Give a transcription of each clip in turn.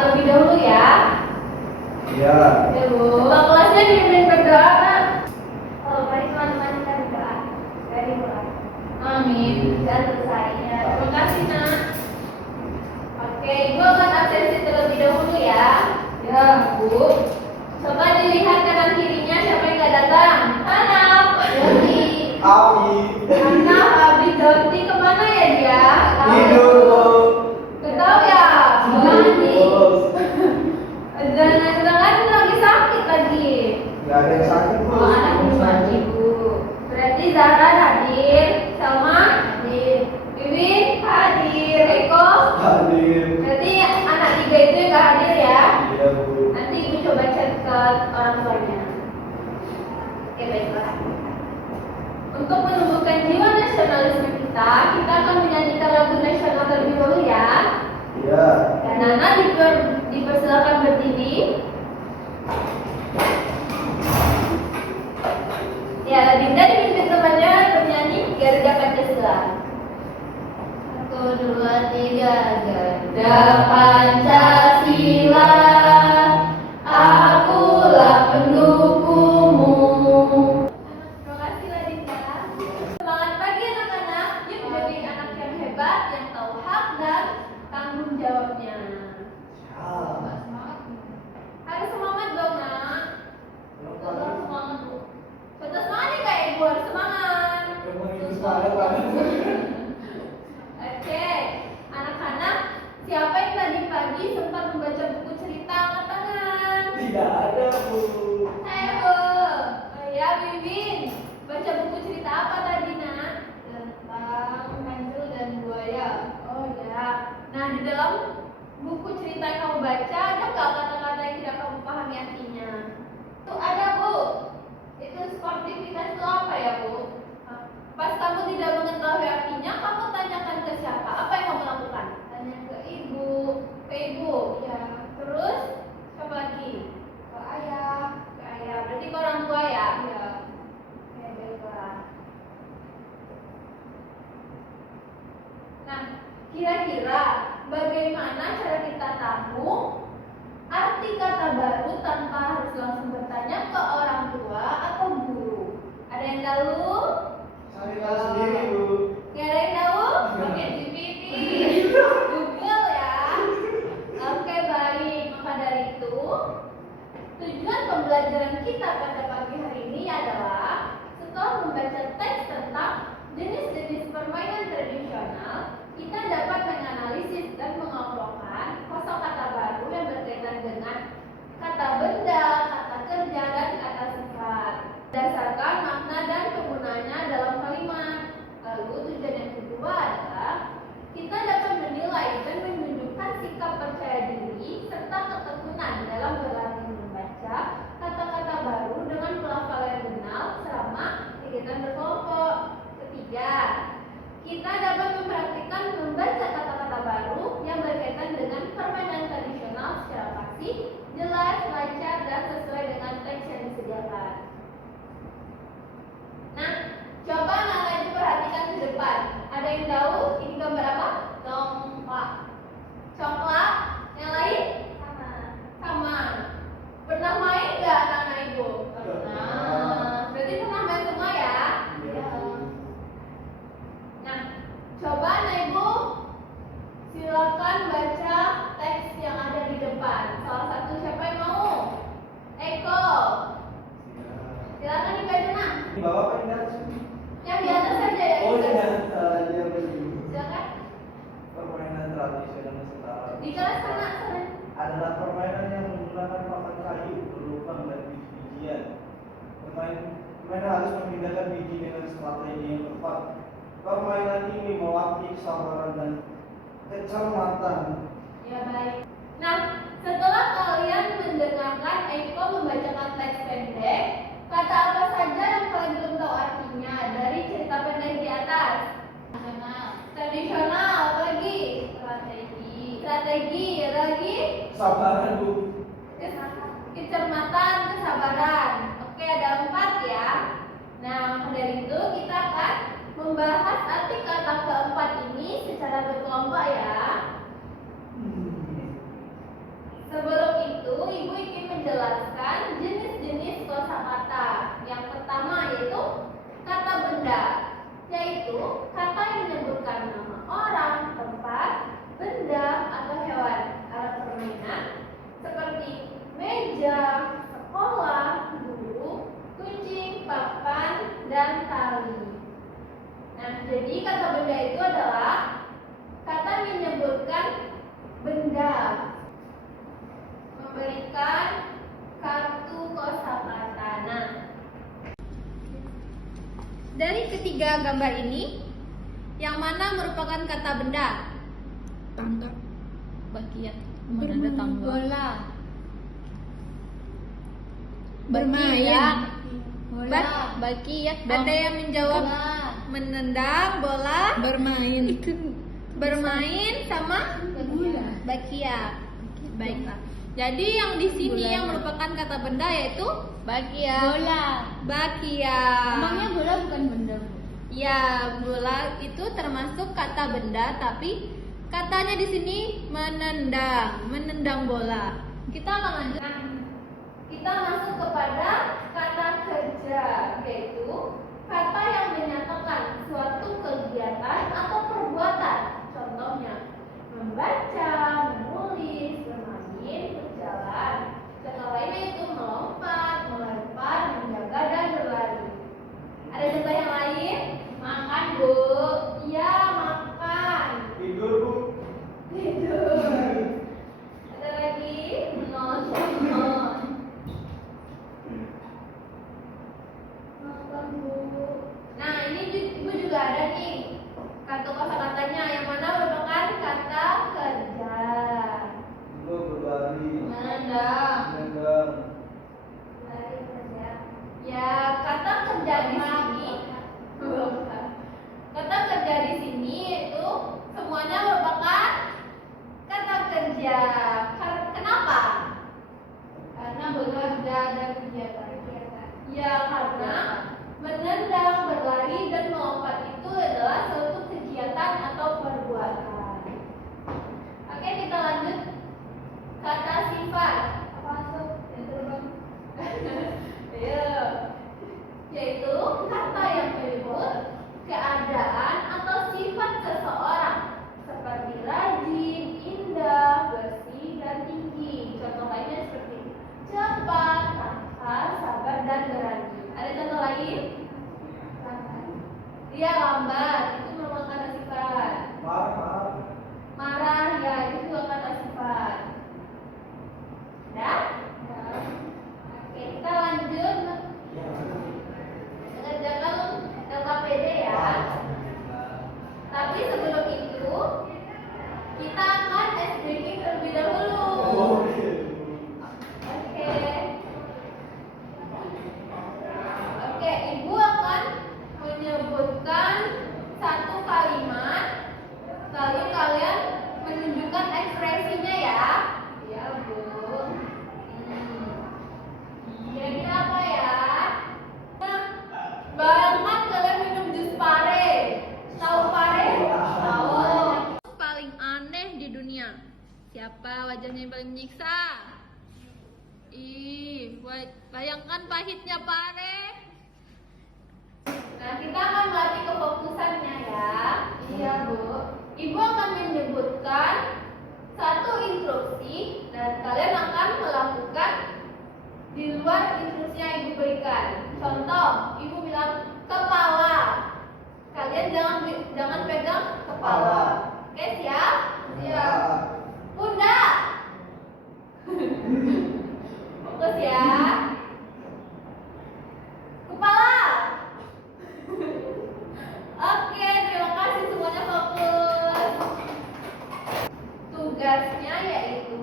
terlebih dahulu ya. Iya. Ya Bu. Ketua kelasnya dipimpin berdoa kan? Oh, mari teman-teman kita berdoa. Dari mulai. Amin. Dan selesai. Ya, terima kasih nak. Oke, Ibu akan absensi terlebih dahulu ya. Ya Bu. Coba dilihat kanan kirinya siapa yang nggak datang. Hanaf, Doti. Abi. Hanaf, Abi, Doti kemana ya dia? Tidur, Bu. Tahu ya? Mandi. Bos. Jangan-jangan lagi sakit lagi. Nggak ada yang sakit, Bu. Oh, anak mandi Bu. Berarti Zahra hadir, Salma hadir, Wiwin hadir, Eko Hadir. berarti anak tiga itu yang nggak hadir ya. Iya, Bu. Nanti Ibu coba chat ke orang tuanya. Oke, baiklah. Untuk menumbuhkan jiwa nasionalisme kita akan menyanyikan lagu nasional terlebih dahulu ya. Iya. Dan Nana dipersilakan berdiri. Ya, Dinda dipimpin temannya bernyanyi Garuda Pancasila. 1, 2, 3, Garuda Pancasila, akulah pendukungmu. Terima kasih lah Dinda. Semangat pagi anak-anak. Yuk jadi anak yang hebat, yang tahu hak dan tanggung jawabnya. Harus semangat dong nak. Harus semangat Bu. Contoh semangat nih kayak Ibu harus semangat. Emang itu semangat banget. Oke, anak-anak, siapa yang tadi pagi sempat membaca buku cerita angkat tangan? Tidak ada, Bu. Saya Bu. Oh ya, Wiwin. Baca buku cerita apa tadi nak? Tentang pensil dan buaya. Oh ya. Nah, di dalam buku cerita yang kamu baca ada nggak kata-kata yang tidak kamu pahami artinya? Itu ada Bu. Itu sportivitas itu apa ya Bu? Pas kamu tidak mengetahui artinya, kamu tanyakan ke siapa? Apa yang kamu lakukan? Tanya ke ibu. Ke ibu? Ya. Terus siapa lagi? Ke ayah. Ke ayah. Berarti ke orang tua ya? Iya. Oke, baiklah. Nah, kira-kira bagaimana cara kita tahu arti kata baru tanpa harus langsung bertanya ke orang tua atau guru? Ada yang tahu? Cari tahu sendiri, Bu. Gak ada yang tahu? Pakai GPT, Google ya. Oke baik, maka dari itu tujuan pembelajaran kita pada pagi hari ini adalah setelah membaca teks tentang jenis-jenis permainan tradisional, kita dapat menganalisis dan mengelompokkan kosakata baru yang berkaitan dengan kata benda, kata kerja, dan kata sifat berdasarkan makna dan penggunaannya dalam kalimat. Lalu tujuan yang kedua adalah kita dapat menilai dan menunjukkan sikap percaya diri serta ketekunan dalam berlatih membaca kata-kata baru dengan pelafalan benar selama kegiatan berkelompok. Ketiga, kita dapat mempraktikkan membaca kata-kata baru yang berkaitan dengan permainan tradisional secara pasti, jelas, lancar, dan sesuai dengan teks yang disediakan. Nah, coba anak-anak itu perhatikan ke depan. Ada yang tahu ini gambar apa? Congklak. Congklak. Yang lain? Sama. Sama. Pernah main nggak anak-anak ibu? Pernah. Berarti pernah main semua ya? Iya. Nah, coba anak ibu silakan baca teks yang ada di depan. Salah satu siapa yang mau? Eko. Silakan dibaca nak. Di bawah apa di atas? Yang di atas saja ya. Oh, di atas aja, Bu. Silakan. Permainan tradisional Nusantara Di kelas sana. adalah permainan yang menggunakan papan kayu berlubang dan biji-bijian. Permainan harus memindahkan biji dengan strategi yang tepat. Permainan ini mewakili kesabaran dan kecermatan. Ya baik. Nah, setelah kalian mendengarkan Eko membacakan teks pendek, kata apa saja yang kalian belum tahu artinya dari cerita pendek di atas? Tradisional, apa lagi? Strategi, ada lagi? Kesabaran, Bu. Kecermatan, kesabaran. Oke, ada 4 ya. Nah, maka dari itu kita akan membahas arti kata keempat ini secara berkelompok ya. Dari ketiga gambar ini, yang mana merupakan kata benda? Tangga. Bakiat. Mana ada tangga? Bola. Bermain. Bola. Bakiat. Ada yang menjawab menendang bola, Bermain. bermain sama Bola. bakiat. Baiklah. Jadi yang di sini Bola. yang merupakan kata benda yaitu bakiat. Bola. Bakiat. Emangnya bola bukan benda? Ya, bola itu termasuk kata benda, tapi katanya di sini menendang bola. Kita akan lanjutkan. Kita masuk kepada kata kerja, yaitu kata yang menyatakan suatu kegiatan atau perbuatan. Contohnya membaca, menulis, bermain, berjalan. Contoh lainnya itu melompat, melempar, menjaga, dan berlari. Ada contoh yang lain? Makan, Bu. Iya, makan. Tidur, Bu. Tidur. Ada lagi? Menonton. Makan, Bu. Nah, ini Ibu juga ada nih. Kartu kosakatanya yang mana merupakan kata kerja. Juga berlari. Menendang. Menendang. Lari kerja. Ya, kata kerja di sini. Kata kerja di sini itu semuanya merupakan kata kerja. Kenapa? Karena bekerja dan kegiatan. Ya, karena menendang, berlari, dan melompat itu adalah suatu kegiatan atau perbuatan. Oke, kita lanjut. Kata sifat. Apa tuh? Yang terbang. Ayo. Yaitu kata yang menyebut keadaan atau sifat seseorang seperti rajin, indah, bersih, dan tinggi. Contoh lainnya seperti cepat, tangkas, sabar, dan berani. Ada contoh lain? Dia lambat, itu merupakan kata sifat. Marah. Marah, ya itu juga kata sifat. Udah? Oke, kita lanjut. Kerjakan LKPD ya. Tapi sebelum itu kita akan ice breaking terlebih dahulu. Oke. Oke. Oke, Ibu akan menyebutkan satu kalimat, lalu kalian menunjukkan ekspresinya ya. Iya, Bu. Kira-kira apa ya? Nah, bayangkan kalian minum jus pare. Tahu pare? Tahu. Paling aneh di dunia. Siapa wajahnya yang paling menyiksa? Bayangkan pahitnya pare. Nah, kita akan melatih kefokusannya ya. Iya, Bu. Ibu akan menyebutkan satu instruksi dan kalian akan melakukan di luar instruksi yang Ibu berikan. Contoh, Ibu bilang kepala. Kalian jangan pegang kepala. Oke, siap? Siap. Pundak. Fokus ya. Kepala. Oke, terima kasih semuanya fokus. Tugasnya yaitu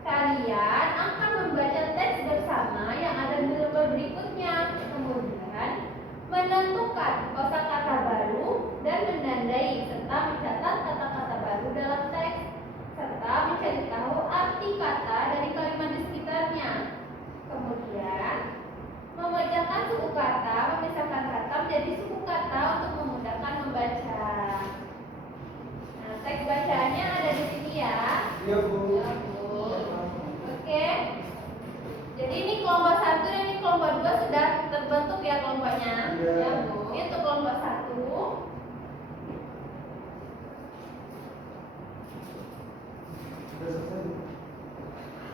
kalian akan membaca teks bersama yang ada di lembar berikutnya. Kemudian menentukan kosakata baru dan menandai serta mencatat kata-kata baru dalam teks serta mencari tahu arti kata dari kalimat di sekitarnya. Kemudian memecahkan suku kata, memisahkan kata menjadi suku kata untuk memudahkan membaca. Nah, teks bacaannya ada di sini ya. Iya, Bu. Ya, Bu. Oke. Jadi ini kelompok 1 dan ini kelompok 2 sudah terbentuk ya kelompoknya. Iya. Ya, Bu. Ini untuk kelompok 1. Sudah selesai, Bu.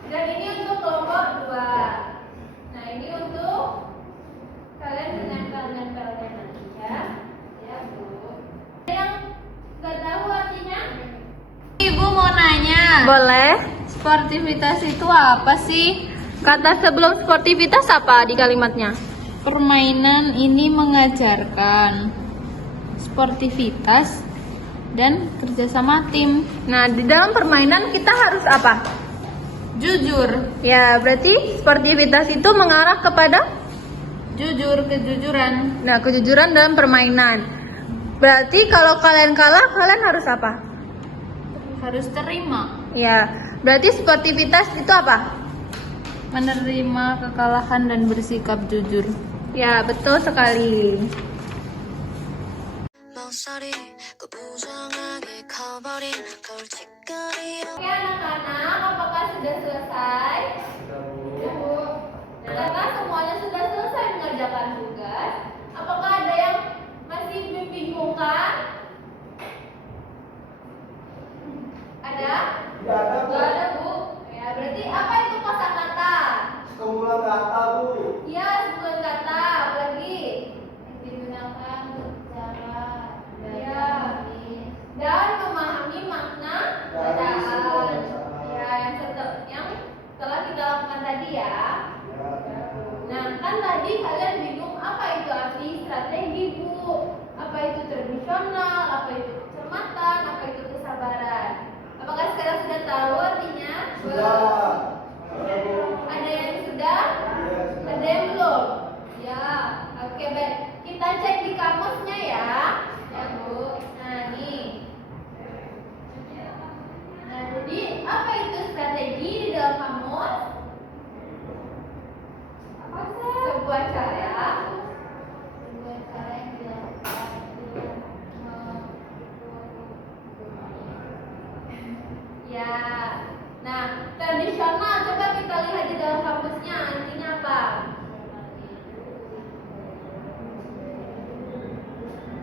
Dan ini untuk kelompok 2. Nah, ini untuk kalian dengan kalian nanti ya. Ya, Bu. Ada yang nggak tahu artinya? Ibu mau nanya. Boleh. Sportivitas itu apa sih? Kata sebelum sportivitas apa di kalimatnya? Permainan ini mengajarkan sportivitas dan kerjasama tim. Nah, di dalam permainan kita harus apa? Jujur, Ya, berarti sportivitas itu mengarah kepada kejujuran. nah, kejujuran dalam permainan. Berarti kalau kalian kalah, kalian harus apa? Harus terima, Ya, berarti sportivitas itu apa? menerima kekalahan dan bersikap jujur. Ya, betul sekali. 목소리 그 부정하게 커버린 골칫거리 Oke anak-anak, apakah sudah selesai? Ya, Bu. Nah, karena semuanya sudah selesai mengerjakan tugas, apakah ada yang masih membingungkan? Ada? Tidak ada, Bu. Nggak ada, Bu. Ya, berarti apa itu kosakata? Sekumpulan kata, Bu. Ya, sebuah kata. Apalagi yang digunakan untuk cara dan memahami makna Dari sebuah bacaan. bacaan. Ya, yang telah kita lakukan tadi ya. Ya. Nah, kan tadi kalian bingung apa itu arti strategi, Bu? Apa itu tradisional? Apa itu kecermatan? Apa itu kesabaran? Apakah sekarang sudah tahu artinya? Sudah. Ada yang sudah? Iya, sudah. Ada yang belum? Ya, oke baik. Kita cek di kamusnya ya. Ya, Bu. Nah, nih. Nah, jadi apa itu strategi di dalam kamus? Apa sih? Sebuah cara yang dilakukan ya. Nah, tradisional coba kita lihat di dalam kamusnya artinya apa?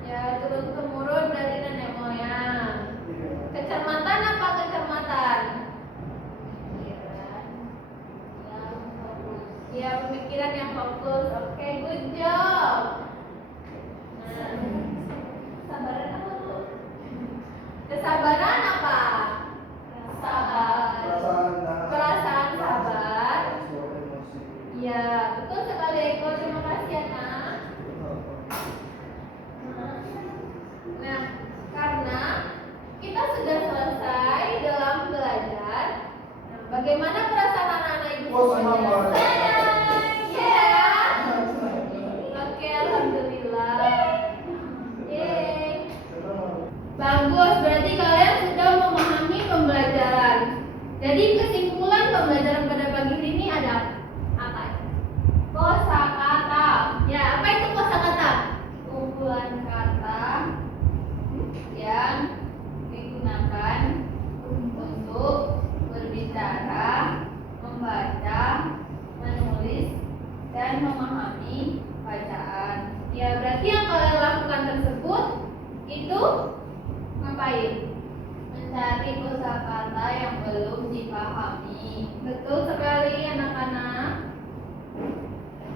Ya, turun temurun dari nenek moyang. Kecermatan apa kecermatan? Ya, pemikiran yang fokus. Oke, good job. Nah, kesabaran apa tuh? Kesabaran apa? Sabar. Perasaan sabar. Emosi. Ya, betul sekali Eko. Terima kasih anak. Nah, karena kita sudah selesai dalam belajar, nah, bagaimana perasaan anak-anak ibu Wah, semuanya? senang banget. Senang, ya. Oke, alhamdulillah. Yeay. Bagus, berarti kalian sudah memahami pembelajaran. Jadi kesimpulan pembelajaran pada pagi hari ini ada apa? Kosakata. Ya, apa itu kosakata? Kumpulan kata yang digunakan untuk berbicara, membaca, menulis, dan memahami bacaan. Ya, berarti yang kalian lakukan tersebut itu ngapain? Mencari kosakata yang belum dipahami. Betul sekali anak-anak.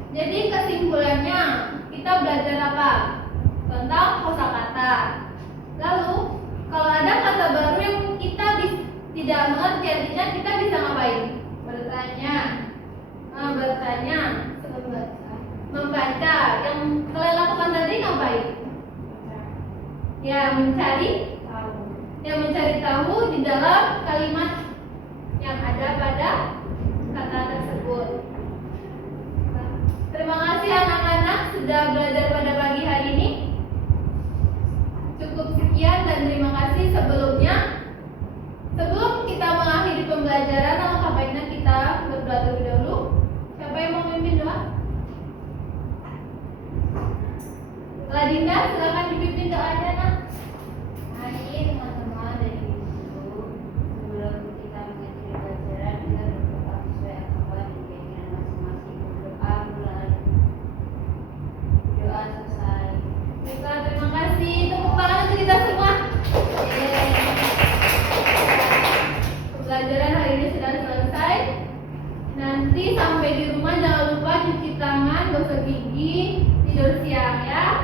Jadi kesimpulannya kita belajar apa? Tentang kosakata. Lalu kalau ada kata baru yang kita tidak mengerti artinya, kita bisa ngapain? Bertanya. Bertanya. Membaca. Yang kalian lakukan tadi ngapain? Ya, mencari tahu. Yang mencari tahu di dalam kalimat yang ada pada kata tersebut. Terima kasih anak-anak sudah belajar pada pagi hari ini. Cukup sekian dan terima kasih sebelumnya. Sebelum kita mengakhiri pembelajaran, alangkah baiknya kita berdoa terlebih dahulu. Siapa yang mau memimpin doa? Ladinda, silakan dipimpin doanya, Nak. Hari teman-teman dari guru, sebelum kita mengakhiri pelajaran, kita berdoa sesuai akal dan keinginan masing-masing. Berdoa mulai. Doa selesai. Baiklah, terima kasih. Tepuk tangan untuk kita semua. Yeay. Pembelajaran hari ini sudah selesai. Nanti sampai di rumah jangan lupa cuci tangan, gosok gigi, tidur siang ya.